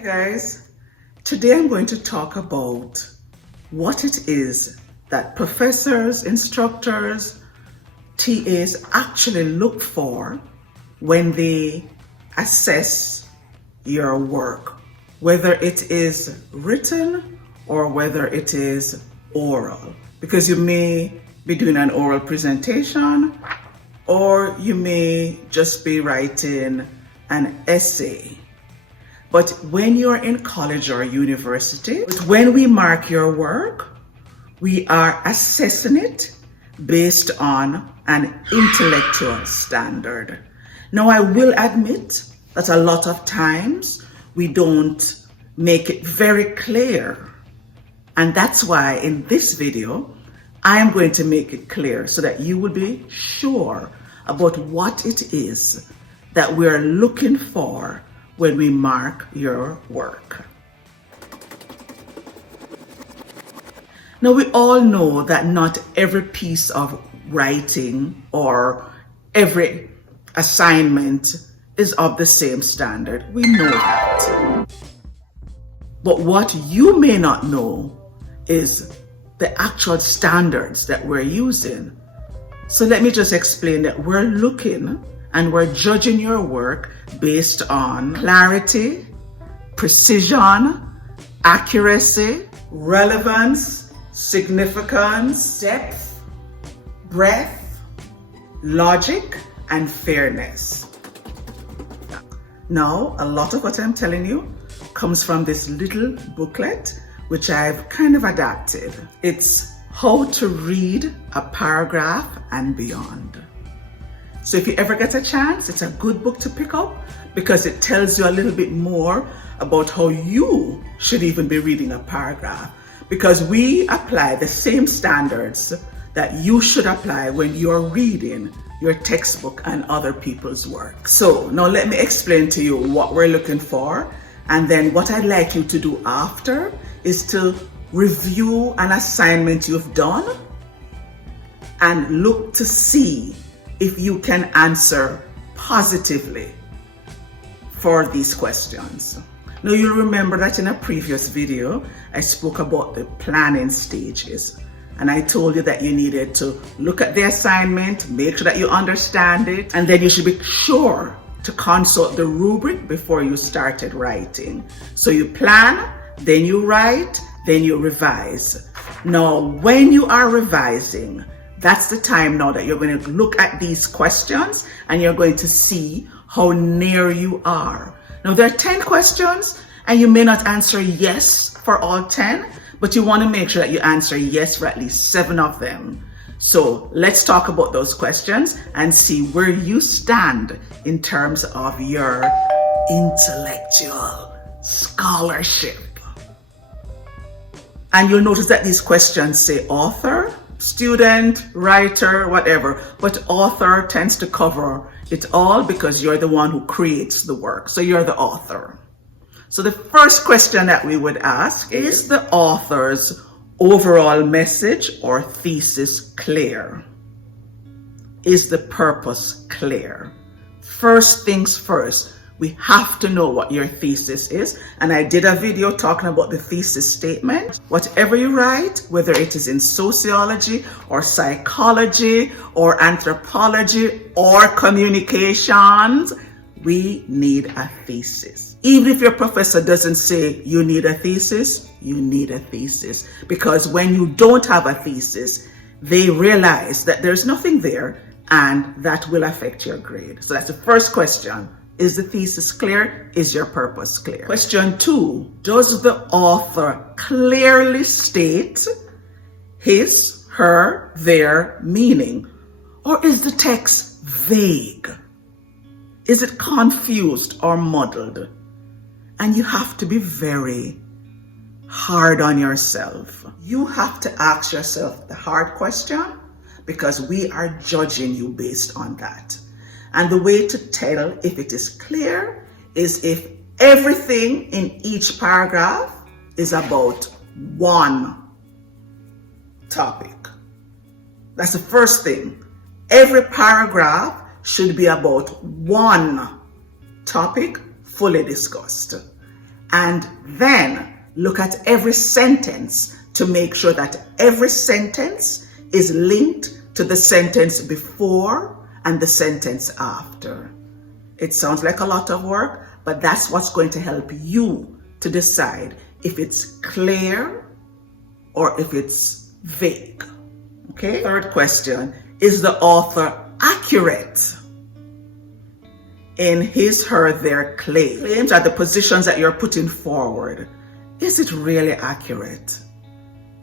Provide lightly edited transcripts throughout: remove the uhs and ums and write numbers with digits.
Hi guys, today I'm going to talk about what it is that professors, instructors, TAs actually look for when they assess your work, whether it is written or whether it is oral. Because you may be doing an oral presentation or you may just be writing an essay. But when you're in college or university, when we mark your work, we are assessing it based on an intellectual standard. Now, I will admit that a lot of times we don't make it very clear. And that's why in this video, I am going to make it clear so that you will be sure about what it is that we're looking for when we mark your work. Now, we all know that not every piece of writing or every assignment is of the same standard. We know that. But what you may not know is the actual standards that we're using. So let me just explain that we're looking and we're judging your work based on clarity, precision, accuracy, relevance, significance, depth, breadth, logic, and fairness. Now, a lot of what I'm telling you comes from this little booklet, which I've kind of adapted. It's how to read a paragraph and beyond. So if you ever get a chance, it's a good book to pick up because it tells you a little bit more about how you should even be reading a paragraph, because we apply the same standards that you should apply when you're reading your textbook and other people's work. So now let me explain to you what we're looking for, and then what I'd like you to do after is to review an assignment you've done and look to see if you can answer positively for these questions. Now, you'll remember that in a previous video, I spoke about the planning stages. And I told you that you needed to look at the assignment, make sure that you understand it, and then you should be sure to consult the rubric before you started writing. So you plan, then you write, then you revise. Now, when you are revising, that's the time now that you're going to look at these questions and you're going to see how near you are. Now, there are 10 questions and you may not answer yes for all 10, but you want to make sure that you answer yes for at least 7 of them. So let's talk about those questions and see where you stand in terms of your intellectual scholarship. And you'll notice that these questions say author, student, writer, whatever, but author tends to cover it all because you're the one who creates the work. So you're the author. So the first question that we would ask is the author's overall message or thesis clear? Is the purpose clear? First things first, we have to know what your thesis is. And I did a video talking about the thesis statement. Whatever you write, whether it is in sociology or psychology or anthropology or communications, we need a thesis. Even if your professor doesn't say you need a thesis, you need a thesis. Because when you don't have a thesis, they realize that there's nothing there and that will affect your grade. So that's the first question. Is the thesis clear? Is your purpose clear? Question 2, does the author clearly state his, her, their meaning? Or is the text vague? Is it confused or muddled? And you have to be very hard on yourself. You have to ask yourself the hard question because we are judging you based on that. And the way to tell if it is clear is if everything in each paragraph is about one topic. That's the first thing. Every paragraph should be about one topic fully discussed. and then look at every sentence to make sure that every sentence is linked to the sentence before and the sentence after. It sounds like a lot of work, but that's what's going to help you to decide if it's clear or if it's vague. Okay? Third question, is the author accurate in his, her, their claims? Claims are the positions that you're putting forward. Is it really accurate?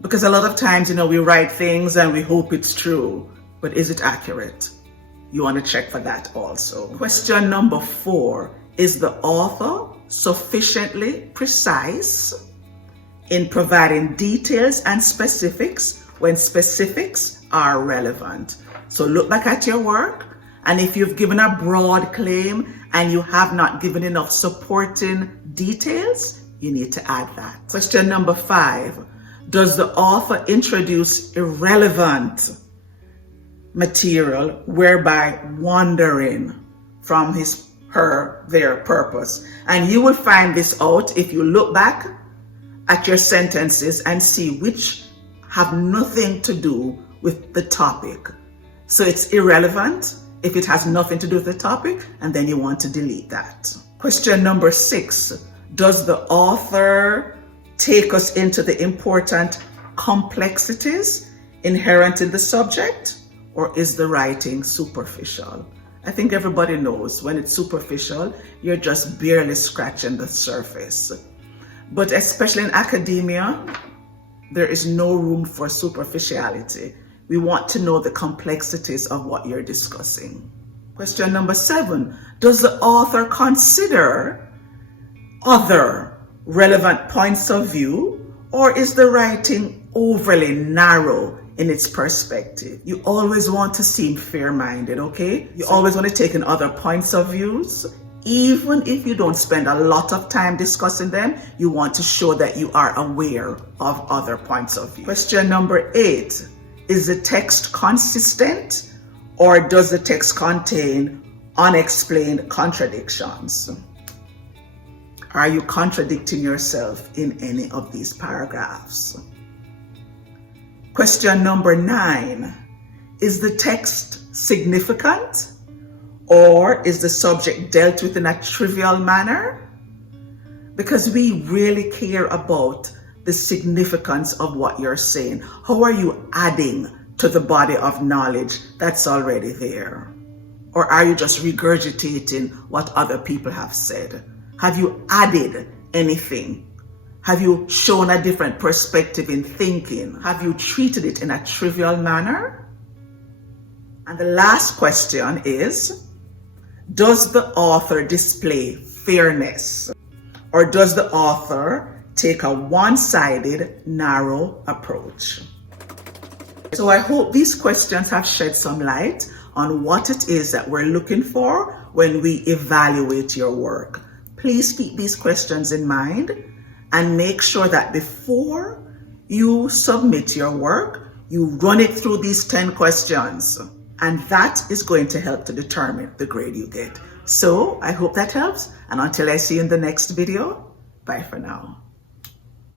Because a lot of times, we write things and we hope it's true, but is it accurate? You want to check for that also. Question number 4, is the author sufficiently precise in providing details and specifics when specifics are relevant? So look back at your work, and if you've given a broad claim and you have not given enough supporting details, you need to add that. Question number 5, does the author introduce irrelevant material whereby wandering from his, her, their purpose? And you will find this out if you look back at your sentences and see which have nothing to do with the topic. So it's irrelevant if it has nothing to do with the topic, and then you want to delete that. Question number 6, does the author take us into the important complexities inherent in the subject, or is the writing superficial? I think everybody knows when it's superficial, you're just barely scratching the surface. But especially in academia, there is no room for superficiality. We want to know the complexities of what you're discussing. Question number 7, does the author consider other relevant points of view, or is the writing overly narrow in its perspective? You always want to seem fair-minded, okay? You always want to take in other points of views. Even if you don't spend a lot of time discussing them, you want to show that you are aware of other points of view. Question number 8, is the text consistent, or does the text contain unexplained contradictions? Are you contradicting yourself in any of these paragraphs? Question number 9, is the text significant, or is the subject dealt with in a trivial manner? Because we really care about the significance of what you're saying. How are you adding to the body of knowledge that's already there? Or are you just regurgitating what other people have said? Have you added anything? Have you shown a different perspective in thinking? Have you treated it in a trivial manner? And the last question is, does the author display fairness, or does the author take a one-sided, narrow approach? So I hope these questions have shed some light on what it is that we're looking for when we evaluate your work. Please keep these questions in mind and make sure that before you submit your work, you run it through these 10 questions. And that is going to help to determine the grade you get. So I hope that helps. And until I see you in the next video, bye for now.